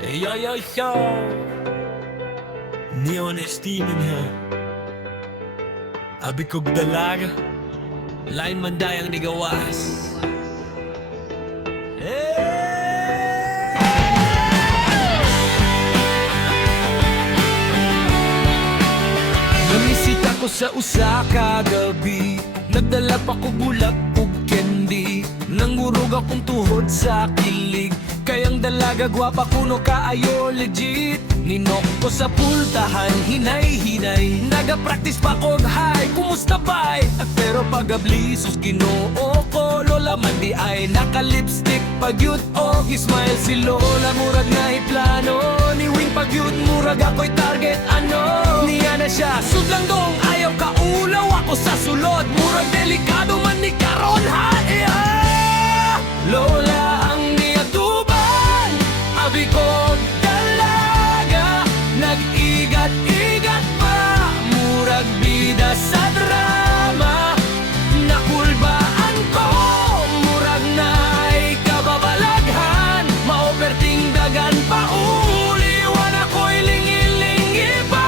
Yo, yo, yo. Ni honesty man ha. Abi kog dalaga. Lain man dayang nigawas. Namisita ko sa usa ka gabi. Nagdala pa ko bulak ug candy. Nangurog akong tuhod sa kilig. Kayang dalaga gwapa kuno kaayo legit. Ninok ko sa pultahan, hinay-hinay. Naga-practice pa kog high, kumusta bay? Pero pagabli, sus Ginoo ko. Lola man di ay naka-lipstick pagyud og ismail si Lola. Murag na iplano, ni Wing pagyud murag ako'y target ano. Niya na siya, sudlang dong ayaw ka ulaw. Ako sa sulod, murag delikado man ni karon ha. Lola ang niyatuban, abi ko dalaga. Nag-igat-igat pa, murag bida sa drama. Nakulbaan ko, murag na'y kababalaghan. Maoperting dagan pa uli, wala ko'y lingi-lingi pa.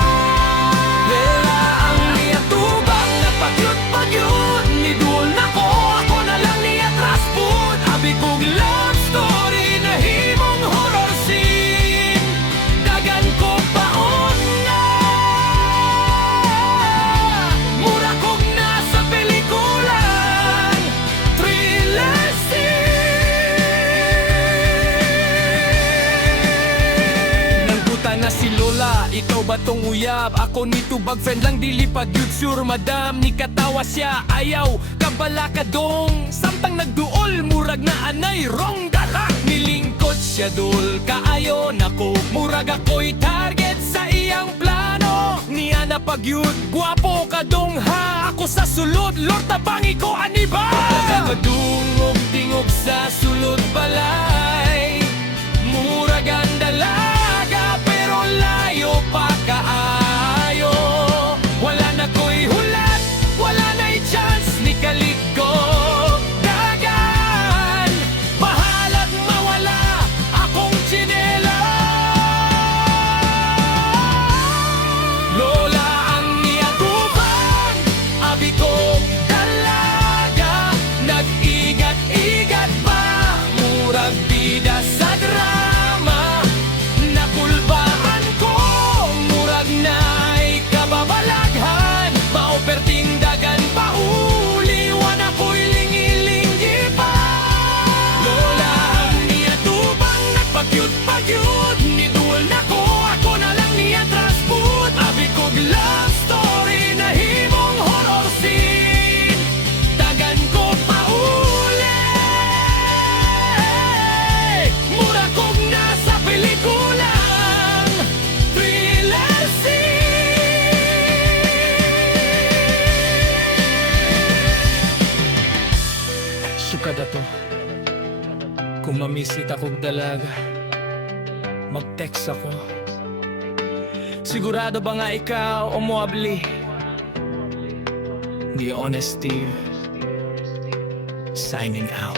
Lela ang niyatubang, napagyut-pagyut. Nidul na ko, ako na lang niyatras put. Abi kong love story na himong horror scene. Dagan ko paon na, mura kong nasa pelikulang thriller scene. Nangguta na si Lola, ikaw ba tong uyab? Ako nito bag friend lang, dili pag yun sure madam. Ni katawa siya, ayaw kabala ka dong. Samtang nagduol, murag na anay wrong dalang. Nilingkot siya dul, kaayo nako. Murag ako'y target sa iyang plano. Niya na pagyud, guwapo ka dong ha. Ako sa sulod, Lord tabangi ko ani ba? Madungog tingog sa sulod balay. Murag ang dalaga, pero layo pa kaayo. Wala na ko'y hulat, wala na'y chance ni kaligo. Dagan, bahalag mawala akong tsinela. Lola ang niyatuban, abi kong dalaga. Nag-igat-igat pa, murag bida sa drama. Nakulbaan ko, murag na'y kababalaghan. Maoperting dagan pa uli, wana ko'y lingi-lingi pa. Lola ang niyatubang, nagpagyut-pagyut. Nidul na ko, ako na lang niya transput. Abi kog love story na himong horror scene. Dagan ko pa uli, mura kog nasa pelikulang thriller scene. Sukad ato, kung mamisit akong dalaga, mag-text ako. Sigurado ba nga ikaw o moabli? The Honesty signing out.